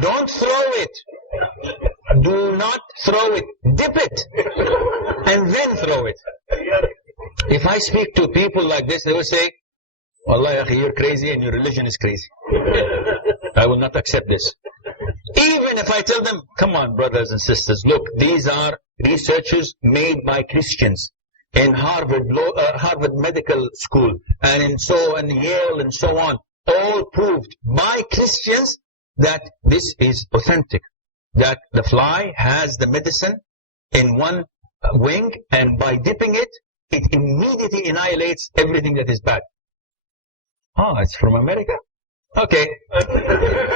Don't throw it. Do not throw it. Dip it. And then throw it. If I speak to people like this, they will say, Wallah, you're crazy and your religion is crazy. I will not accept this. Even if I tell them, come on, brothers and sisters, look, these are researches made by Christians in Harvard Medical School and Yale and so on, all proved by Christians that this is authentic, that the fly has the medicine in one wing, and by dipping it, it immediately annihilates everything that is bad. Oh, it's from America? Okay.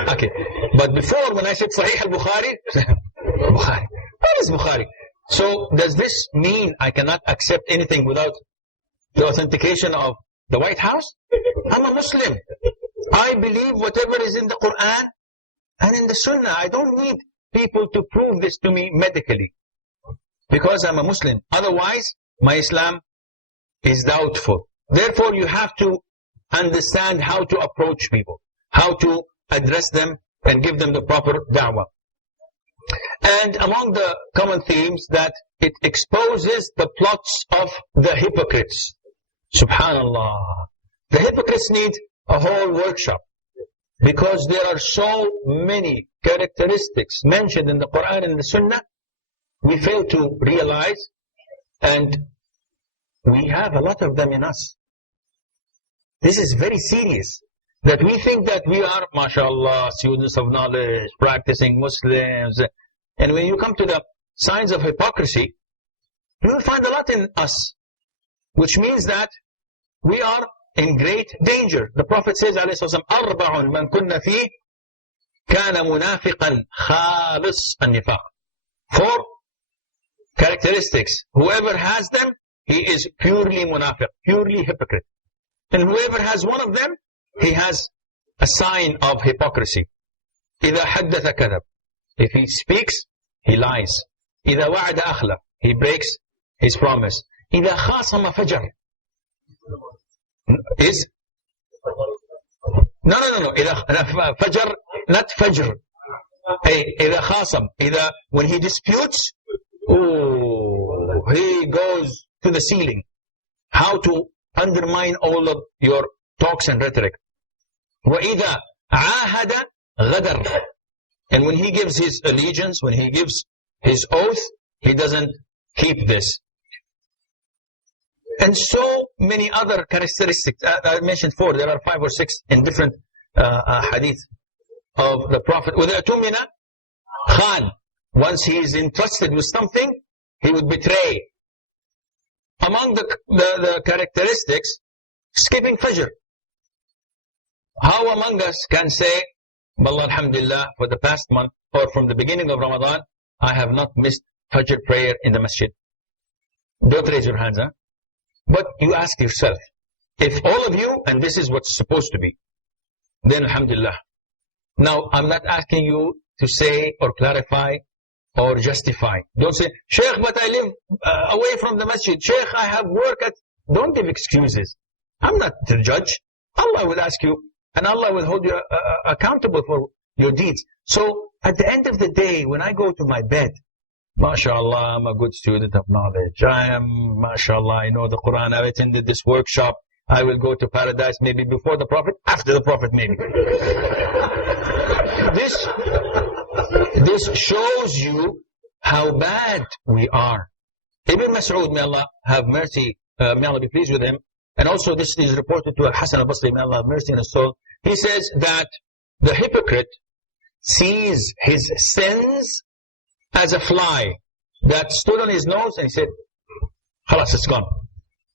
Okay. But before, when I said Sahih al-Bukhari, Bukhari. What is Bukhari? So, does this mean I cannot accept anything without the authentication of the White House? I'm a Muslim. I believe whatever is in the Quran and in the Sunnah. I don't need people to prove this to me medically. Because I'm a Muslim. Otherwise, my Islam is doubtful. Therefore, you have to understand how to approach people, how to address them and give them the proper da'wah. And among the common themes, that it exposes the plots of the hypocrites. Subhanallah. The hypocrites need a whole workshop, because there are so many characteristics mentioned in the Quran and the Sunnah we fail to realize, and we have a lot of them in us. This is very serious, that we think that we are, mashallah, students of knowledge, practicing Muslims. And when you come to the signs of hypocrisy, you will find a lot in us, which means that we are in great danger. The Prophet says, alayhi wasallam, أَرْبَعٌ مَنْ كُنَّ فِيهِ كَانَ مُنَافِقًا خَالِصَ النِّفَاقِ. 4 characteristics. Whoever has them, he is purely munafiq, purely hypocrite. And whoever has one of them, he has a sign of hypocrisy. إِذَا حَدَّثَ كَذَبَ. If he speaks, he lies. إِذَا وَعَدَ أَخْلَفَ. He breaks his promise. إِذَا خَاصَمَ فَجَرَ. Is? No. إِذَا فَجَر, not فَجْر. إِذَا خَاصَم. When he disputes, he goes to the ceiling. How to undermine all of your talks and rhetoric. وَإِذَا عَاهَدَ غَدَرَ. And when he gives his allegiance, when he gives his oath, he doesn't keep this. And so many other characteristics. I mentioned 4. There are 5 or 6 in different hadith of the Prophet. وَإِذَا أُتُمِنَ خَانَ. Once he is entrusted with something, he would betray. Among the characteristics, skipping Fajr. How among us can say, Wallah, alhamdulillah, for the past month, or from the beginning of Ramadan, I have not missed Fajr prayer in the masjid? Don't raise your hands, huh? But you ask yourself, if all of you, and this is what's supposed to be, then alhamdulillah. Now, I'm not asking you to say or clarify or justify. Don't say, Sheikh, but I live away from the masjid. Sheikh, I have work at... Don't give excuses. I'm not the judge. Allah will ask you, and Allah will hold you accountable for your deeds. So, at the end of the day, when I go to my bed, MashaAllah, I'm a good student of knowledge. I am, MashaAllah, I know the Quran. I've attended this workshop. I will go to paradise maybe before the Prophet, after the Prophet maybe. This shows you how bad we are. Ibn Mas'ud, may Allah have mercy, may Allah be pleased with him. And also this is reported to Al-Hasan al-Basri, may Allah have mercy in his soul. He says that the hypocrite sees his sins as a fly that stood on his nose and he said, Khalas, it's gone.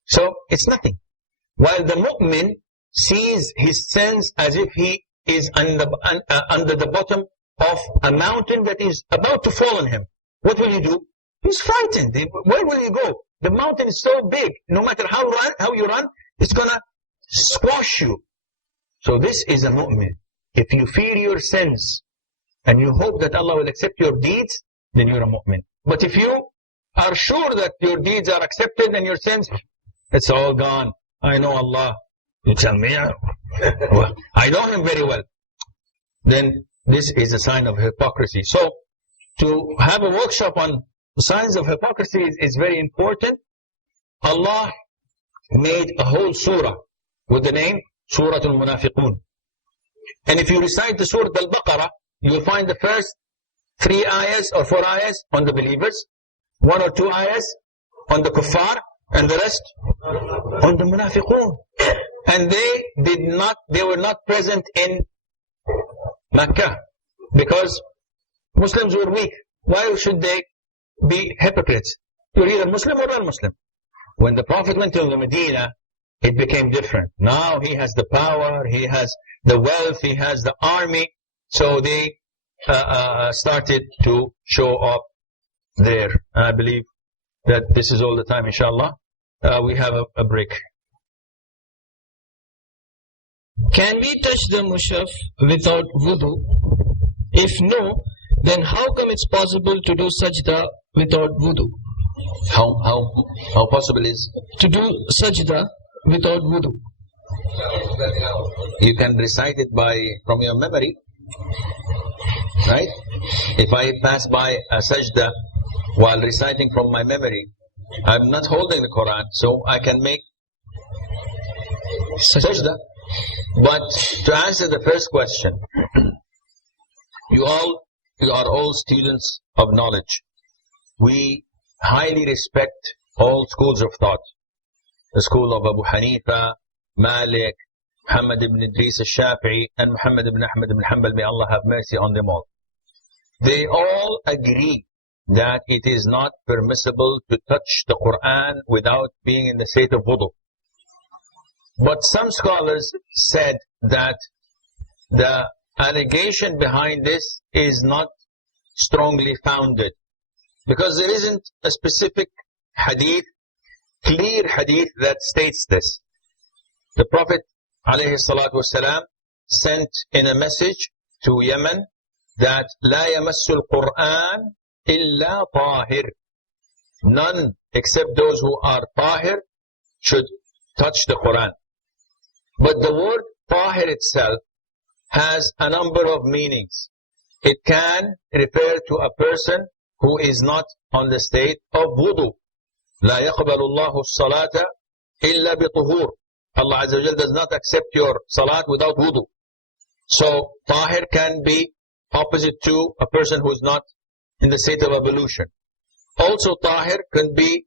So it's nothing. While the mu'min sees his sins as if he is under the bottom of a mountain that is about to fall on him. What will you do? He's frightened. Where will you go? The mountain is so big. No matter how you run, it's going to squash you. So this is a mu'min. If you fear your sins and you hope that Allah will accept your deeds, then you're a mu'min. But if you are sure that your deeds are accepted and your sins, it's all gone. I know Allah. You tell me, I know Him very well. Then this is a sign of hypocrisy. So, to have a workshop on signs of hypocrisy is very important. Allah made a whole surah with the name Surah Al-Munafiqun. And if you recite the Surah Al-Baqarah, you will find the first 3 ayahs or 4 ayahs on the believers, 1 or 2 ayahs on the kuffar, and the rest on the munafiqun. And they were not present in Makkah because Muslims were weak. Why should they be hypocrites? You're either Muslim or non-Muslim. When the Prophet went to Medina, it became different. Now he has the power, he has the wealth, he has the army. So they started to show up there. I believe that this is all the time, inshallah. We have a break. Can we touch the mushaf without wudu? If no, then how come it's possible to do sajda without wudu? How possible is? To do sajda without wudu. You can recite it from your memory, right? If I pass by a sajda while reciting from my memory, I'm not holding the Quran, so I can make sajda. But to answer the first question, you are all students of knowledge. We highly respect all schools of thought. The school of Abu Hanifa, Malik, Muhammad ibn Idris al-Shafi'i, and Muhammad ibn Ahmad ibn Hanbal, may Allah have mercy on them all. They all agree that it is not permissible to touch the Quran without being in the state of wudu. But some scholars said that the allegation behind this is not strongly founded, because there isn't a specific hadith, clear hadith that states this. The Prophet ﷺ sent in a message to Yemen that لا يمس القرآن إلا طاهر. None except those who are طاهر should touch the Quran. But the word طاهر itself has a number of meanings. It can refer to a person who is not on the state of wudu. لا يقبل الله الصلاة إلا بطهور. Allah Azza wa Jal does not accept your salat without wudu. So, tahir can be opposite to a person who is not in the state of ablution. Also, tahir can be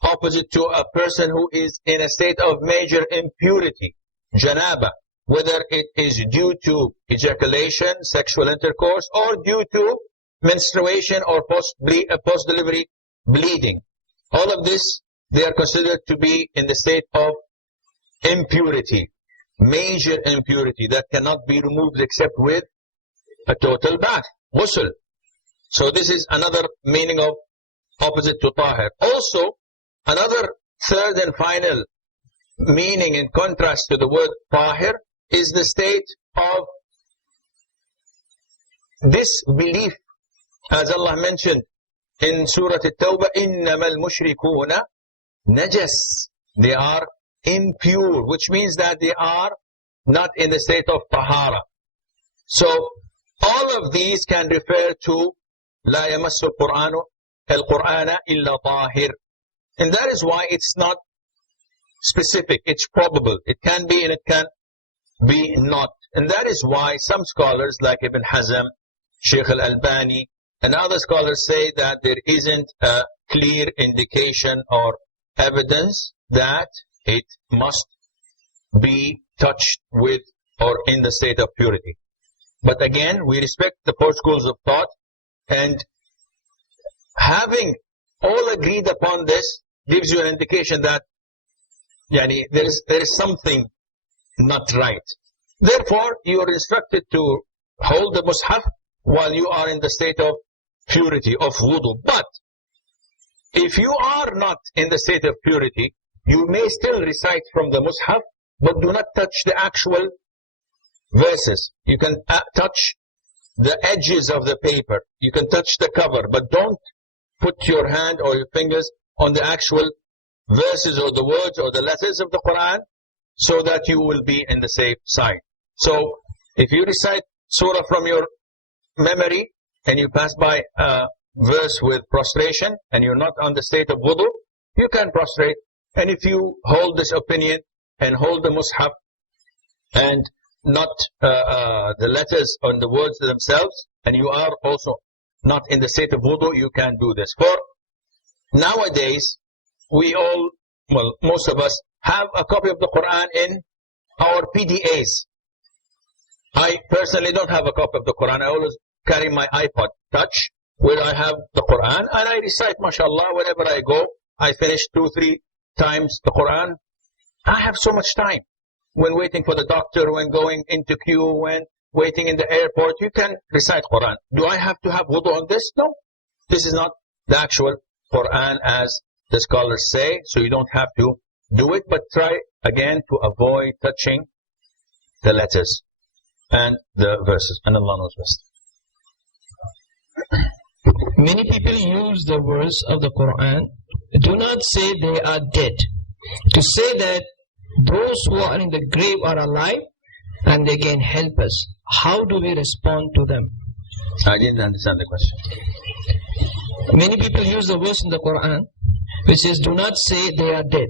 opposite to a person who is in a state of major impurity, janaba, whether it is due to ejaculation, sexual intercourse, or due to menstruation or post-delivery bleeding. All of this, they are considered to be in the state of impurity, major impurity that cannot be removed except with a total bath, ghusl. So this is another meaning of opposite to tahir. Also, another third and final meaning in contrast to the word tahir is the state of disbelief, as Allah mentioned in Surah At-Tawbah, إِنَّمَا الْمُشْرِكُونَ نَجَسٌ. They are impure, which means that they are not in the state of tahara. So, all of these can refer to لا يمس القرآن إلا طاهر. And that is why it's not specific, it's probable. It can be and it can be not. And that is why some scholars like Ibn Hazm, Shaykh al-Albani, and other scholars say that there isn't a clear indication or evidence that it must be touched with or in the state of purity. But again, we respect the four schools of thought, and having all agreed upon this gives you an indication that there is something not right. Therefore, you are instructed to hold the mushaf while you are in the state of purity, of wudu. But if you are not in the state of purity, you may still recite from the mushaf, but do not touch the actual verses. You can touch the edges of the paper. You can touch the cover, but don't put your hand or your fingers on the actual verses or the words or the letters of the Quran, so that you will be in the safe side. So, if you recite surah from your memory and you pass by a verse with prostration and you're not on the state of wudu, you can prostrate. And if you hold this opinion and hold the mushaf and not the letters on the words themselves, and you are also not in the state of wudu, you can do this. For nowadays, we all, well, most of us have a copy of the Quran in our PDAs. I personally don't have a copy of the Quran. I always carry my iPod Touch where I have the Quran and I recite, mashallah, whenever I go. I finish 2-3 times the Quran. I have so much time when waiting for the doctor, when going into queue, when waiting in the airport. You can recite Quran. Do I have to have wudu on this? No. This is not the actual Quran as the scholars say, so you don't have to do it, but try again to avoid touching the letters and the verses, and Allah knows best. Many people use the verse of the Quran, do not say they are dead, to say that those who are in the grave are alive and they can help us. How do we respond to them? I didn't understand the question. Many people use the verse in the Quran which says, do not say they are dead.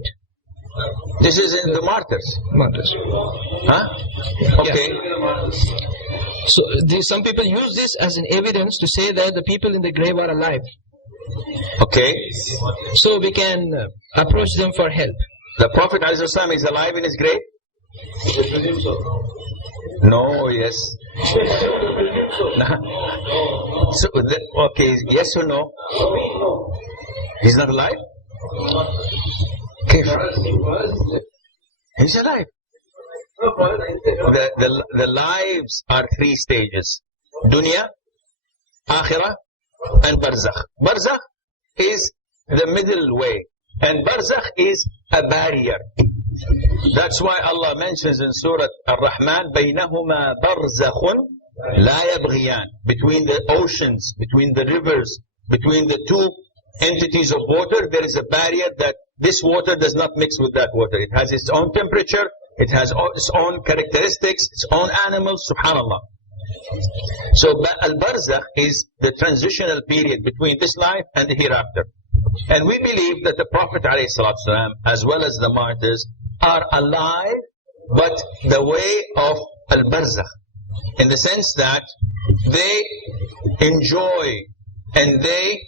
This is in the martyrs. Martyrs. Huh? Okay. Yeah. So some people use this as an evidence to say that the people in the grave are alive. Okay. So we can approach them for help. The Prophet ﷺ is alive in his grave? No, yes. So, okay, yes or no? He's not alive? Okay. He's alive. The lives are 3 stages. Dunya, Akhirah, and Barzakh. Barzakh is the middle way. And Barzakh is a barrier. That's why Allah mentions in Surah Ar-Rahman, بَيْنَهُمَا بَرْزَخٌ لَا يَبْغِيَانِ. Between the oceans, between the rivers, between the 2 entities of water, there is a barrier that this water does not mix with that water. It has its own temperature, it has its own characteristics, its own animals, subhanallah. So Al-Barzakh is the transitional period between this life and the hereafter. And we believe that the Prophet ﷺ, as well as the martyrs, are alive, but the way of Al-Barzakh, in the sense that they enjoy and they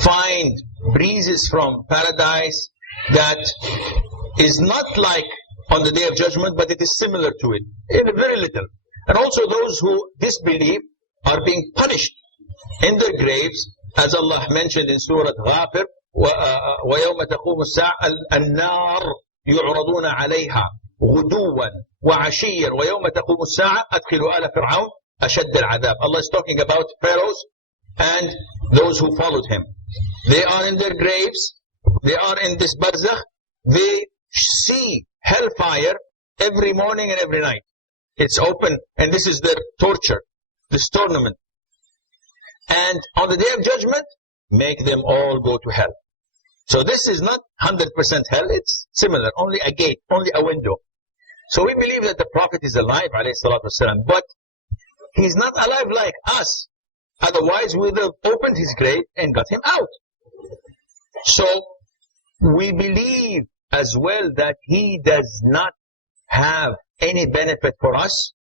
find breezes from paradise that is not like on the Day of Judgment, but it is similar to it, in very little. And also those who disbelieve are being punished in their graves, as Allah mentioned in Surah Ghafir, وَيَوْمَ تَقُومُ السَّاعَةُ النَّارُ يُعْرَضُونَ عَلَيْهَا غُدُوًّا وَعَشِيًّا وَيَوْمَ تَقُومُ السَّاعَةُ أَدْخِلُوا آلَ فِرْعَوْنَ أَشَدَّ الْعَذَابِ. Allah is talking about pharaohs and those who followed him. They are in their graves, they are in this barzakh, they see hellfire every morning and every night. It's open, and this is their torture, this tournament. And on the Day of Judgment, make them all go to hell. So this is not 100% hell, it's similar, only a gate, only a window. So we believe that the Prophet is alive, ﷺ, but he's not alive like us. Otherwise, we would have opened his grave and got him out. So we believe as well that he does not have any benefit for us,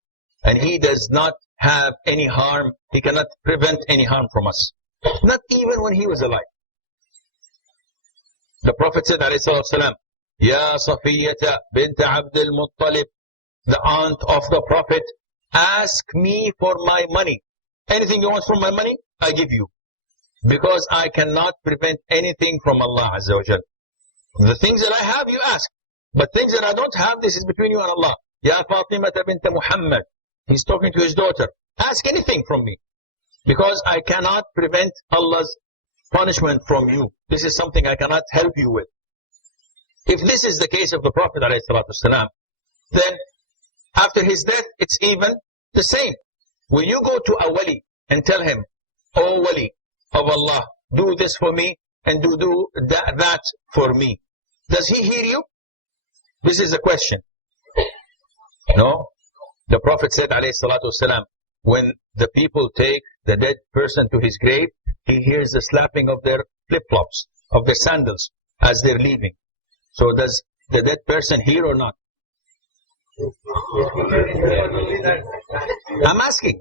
and he does not have any harm. He cannot prevent any harm from us. Not even when he was alive. The Prophet said, alayhi salatu Ya Safiyyata bint Abdul Muttalib, the aunt of the Prophet, ask me for my money. Anything you want from my money, I give you. Because I cannot prevent anything from Allah Azza wa Jal. The things that I have, you ask. But things that I don't have, this is between you and Allah. Ya Fatimata bint Muhammad. He's talking to his daughter. Ask anything from me. Because I cannot prevent Allah's punishment from you. This is something I cannot help you with. If this is the case of the Prophet ﷺ, then after his death, it's even the same. When you go to a wali and tell him, "Oh wali of Allah, do this for me and do that for me," does he hear you? This is a question. No. The Prophet said, alayhi salatu wasalam, when the people take the dead person to his grave, he hears the slapping of their flip-flops, of their sandals, as they're leaving. So does the dead person hear or not? I'm asking.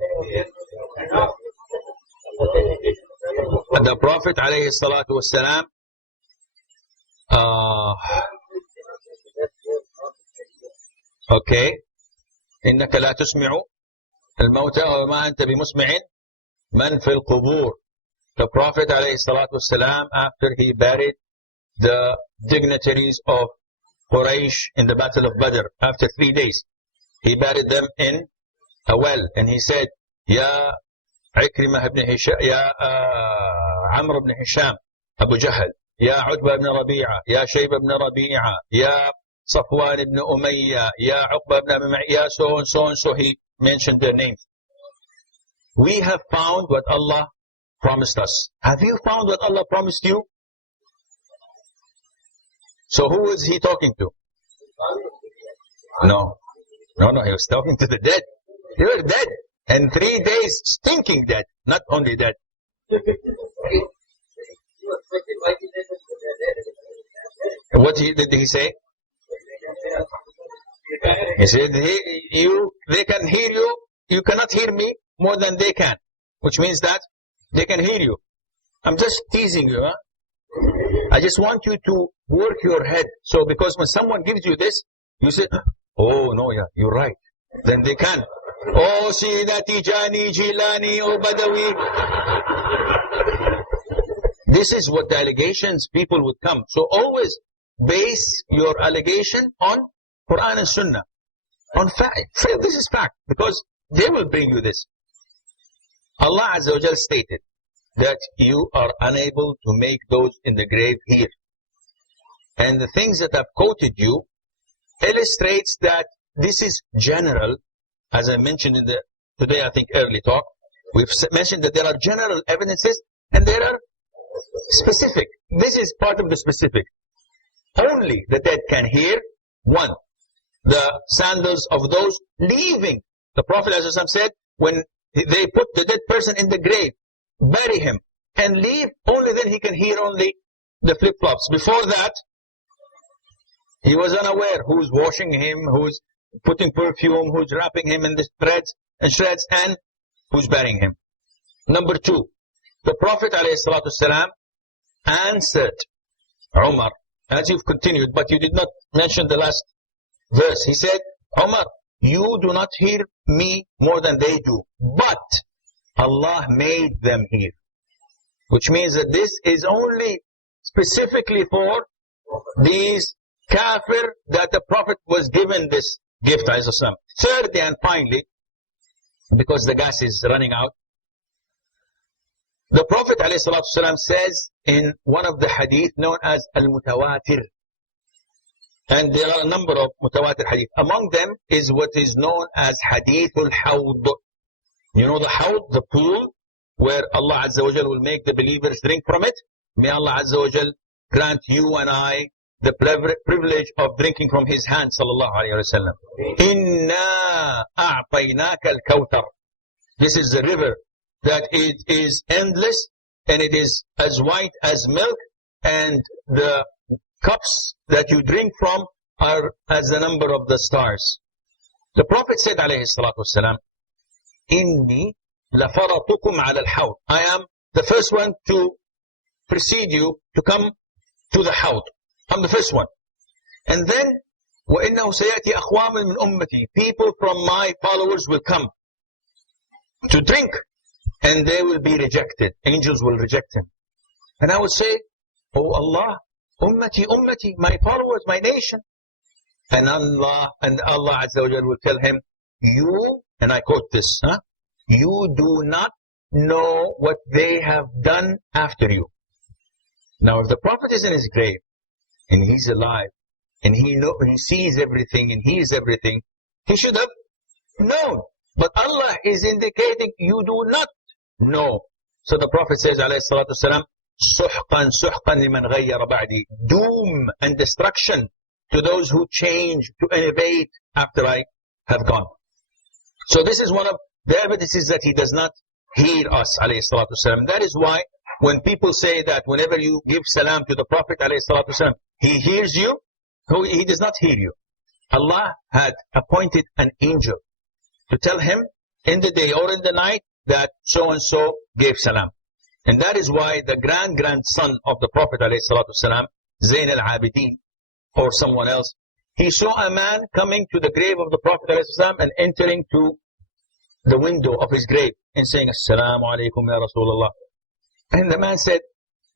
The Prophet alayhi salatu wasalam, okay, إنك لا تسمع الموتى وما أنت بمسمع من في القبور. The Prophet alayhi salatu wasalam, after he buried the dignitaries of Quraysh in the Battle of Badr, after 3 days, he buried them in a well, and he said, Ya عكرمة بن هشام, يا عمرو بن هشام أبو جهل, يا عتبة بن ربيعة, يا شيبة بن ربيعة, يا صفوان بن أمية, يا عقبة بن أمية, يا so and so and so. He mentioned their names. We have found what Allah promised us. Have you found what Allah promised you? So who was he talking to? No, he was talking to the dead. They were dead. And 3 days stinking dead, not only dead. What did he say? He said, they can hear you, you cannot hear me more than they can. Which means that they can hear you. I'm just teasing you, huh? I just want you to work your head. So because when someone gives you this, you say, oh no, yeah, you're right. Then they can. Oh, Sayyidati Jani, Jilani, oh Badawi. This is what the allegations people would come. So always base your allegation on Quran and Sunnah. On fact. This is fact. Because they will bring you this. Allah Azza wa Jal stated that you are unable to make those in the grave hear. And the things that I've quoted you illustrates that this is general. As I mentioned in the today, I think, early talk, we've mentioned that there are general evidences and there are specific. This is part of the specific. Only the dead can hear. One, the sandals of those leaving. The Prophet ﷺ said, when they put the dead person in the grave, bury him and leave, only then he can hear only the flip-flops. Before that, he was unaware who's washing him, who's putting perfume, who's wrapping him in the threads and shreds, and who's burying him. Number two, the Prophet ﷺ answered Umar, as you've continued, but you did not mention the last verse. He said, Umar, you do not hear me more than they do, but Allah made them hear. Which means that this is only specifically for these kafir that the Prophet was given this gift. Thirdly and finally, because the gas is running out, the Prophet ﷺ says in one of the hadith known as al-mutawatir, and there are a number of mutawatir hadith. Among them is what is known as hadith al-hawd. You know the hawd, the pool, where Allah Azza wa Jal will make the believers drink from it. May Allah Azza wa Jal grant you and I the privilege of drinking from his hand, sallallahu alayhi wa sallam. Inna a'tainaka al-kawthar. This is the river that it is endless and it is as white as milk, and the cups that you drink from are as the number of the stars. The Prophet said alayhi salatu wasalam, Inni lafaratukum ala al-hawd. I am the first one to precede you to come to the hawd. I'm the first one. And then, وَإِنَّهُ سَيَأْتِي أَخْوَامٍ مِّنْ أُمَّتِي. People from my followers will come to drink, and they will be rejected. Angels will reject him. And I would say, Oh Allah, ummati, ummati, my followers, my nation. And Allah Azza wa Jalla will tell him, you, and I quote this, you do not know what they have done after you. Now, if the Prophet is in his grave, and he's alive, and he sees everything, and he is everything, he should have known. But Allah is indicating you do not know. So the Prophet says, alayhi salatu wasalam, suhqan suhqan liman ghayyara ba'di. Doom and destruction to those who change, to innovate after I have gone. So this is one of the evidence is that he does not hear us, alayhi salatu wasalam. That is why when people say that whenever you give salam to the Prophet, alayhi salatu wasalam, he hears you, no, he does not hear you. Allah had appointed an angel to tell him in the day or in the night that so-and-so gave salam. And that is why the grandson of the Prophet ﷺ, Zayn al-Abidin, or someone else, he saw a man coming to the grave of the Prophet ﷺ and entering to the window of his grave and saying, Assalamu alaikum ya Rasulullah. And the man said,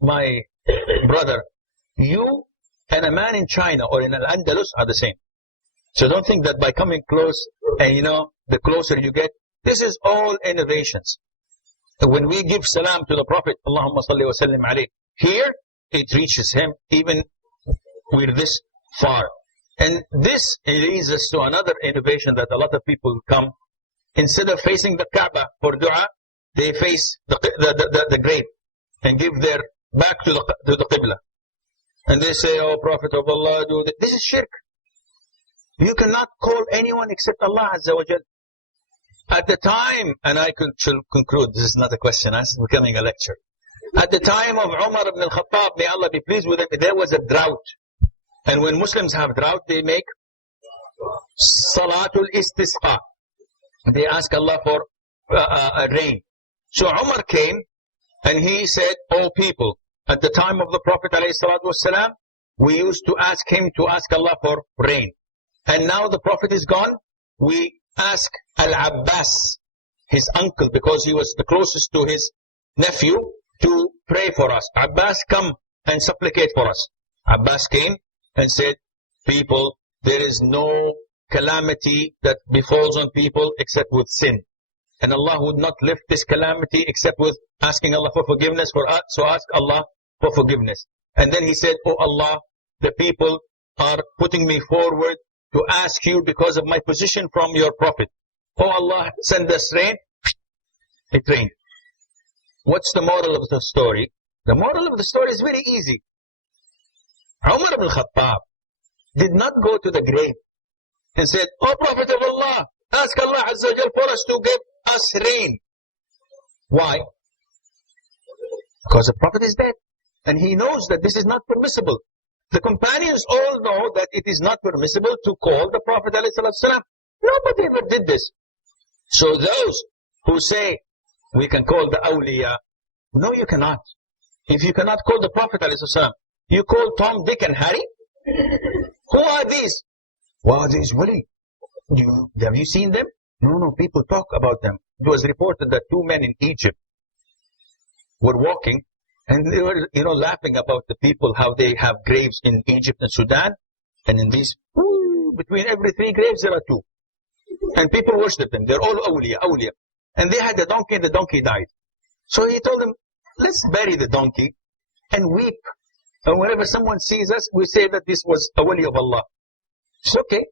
my brother, you and a man in China or in Al-Andalus are the same. So don't think that by coming close and the closer you get, this is all innovations. When we give salam to the Prophet, Allahumma salli wa sallim alayhi, here it reaches him even we're this far. And this leads us to another innovation that a lot of people come. Instead of facing the Kaaba for dua, they face the grave and give their back to the Qibla. And they say, oh Prophet of Allah, do this. This is shirk. You cannot call anyone except Allah Azza wa Jal. At the time, and I shall conclude, this is not a question, it's becoming a lecture. At the time of Umar ibn al-Khattab, may Allah be pleased with him, there was a drought. And when Muslims have drought, they make Salatul Istisqa. They ask Allah for rain. So Umar came and he said, oh people, at the time of the Prophet ﷺ, we used to ask him to ask Allah for rain. And now the Prophet is gone, we ask Al-Abbas, his uncle, because he was the closest to his nephew, to pray for us. Abbas, come and supplicate for us. Abbas came and said, people, there is no calamity that befalls on people except with sin. And Allah would not lift this calamity except with asking Allah for forgiveness for us. So ask Allah for forgiveness. And then he said, oh Allah, the people are putting me forward to ask you because of my position from your Prophet. Oh Allah, send us rain. It rained. What's the moral of the story? The moral of the story is very easy. Umar ibn al-Khattab did not go to the grave and said, oh Prophet of Allah, ask Allah Azza wa Jal for us to give us rain. Why? Because the Prophet is dead. And he knows that this is not permissible. The companions all know that it is not permissible to call the Prophet ﷺ. Nobody ever did this. So those who say, we can call the awliya, no you cannot. If you cannot call the Prophet ﷺ, you call Tom, Dick and Harry? Who are these? Wow, these wali. Have you seen them? No, people talk about them. It was reported that two men in Egypt were walking and they were, laughing about the people, how they have graves in Egypt and Sudan. And in these, between every 3 graves, there are 2. And people worship them. They're all awliya. And they had a donkey and the donkey died. So he told them, let's bury the donkey and weep. And whenever someone sees us, we say that this was a wali of Allah. It's okay.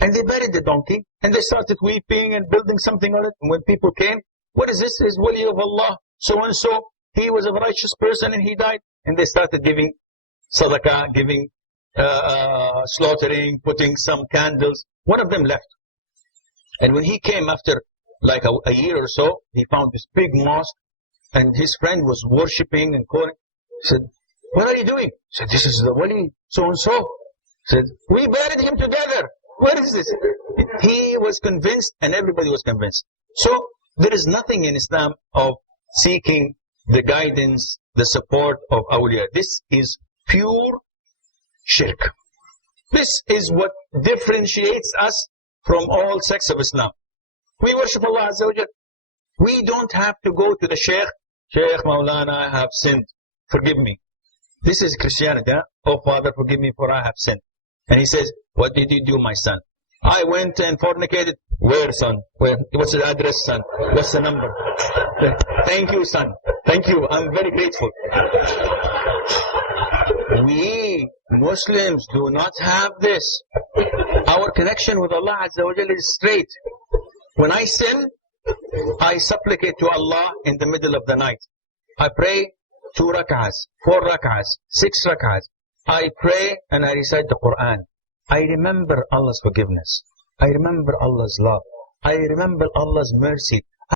And they buried the donkey and they started weeping and building something on it. And when people came, what is this? Is wali of Allah. So and so. He was a righteous person and he died. And they started giving sadaqah, giving, slaughtering, putting some candles. One of them left. And when he came after like a year or so, he found this big mosque and his friend was worshipping and calling. He said, what are you doing? He said, this is the wali, so and so. He said, we buried him together. What is this? He was convinced and everybody was convinced. So there is nothing in Islam of seeking the guidance, the support of awliya. This is pure shirk. This is what differentiates us from all sects of Islam. We worship Allah Azza wa Jal. We don't have to go to the Shaykh. Shaykh Maulana, I have sinned. Forgive me. This is Christianity. Huh? Oh Father, forgive me for I have sinned. And he says, what did you do, my son? I went and fornicated. Where, son? Where? What's the address, son? What's the number? Thank you, son. Thank you. I'm very grateful. We Muslims do not have this. Our connection with Allah Azza wa Jalla is straight. When I sin, I supplicate to Allah in the middle of the night. I pray 2 rak'ahs, 4 rak'ahs, 6 rak'ahs. I pray and I recite the Quran. I remember Allah's forgiveness. I remember Allah's love. I remember Allah's mercy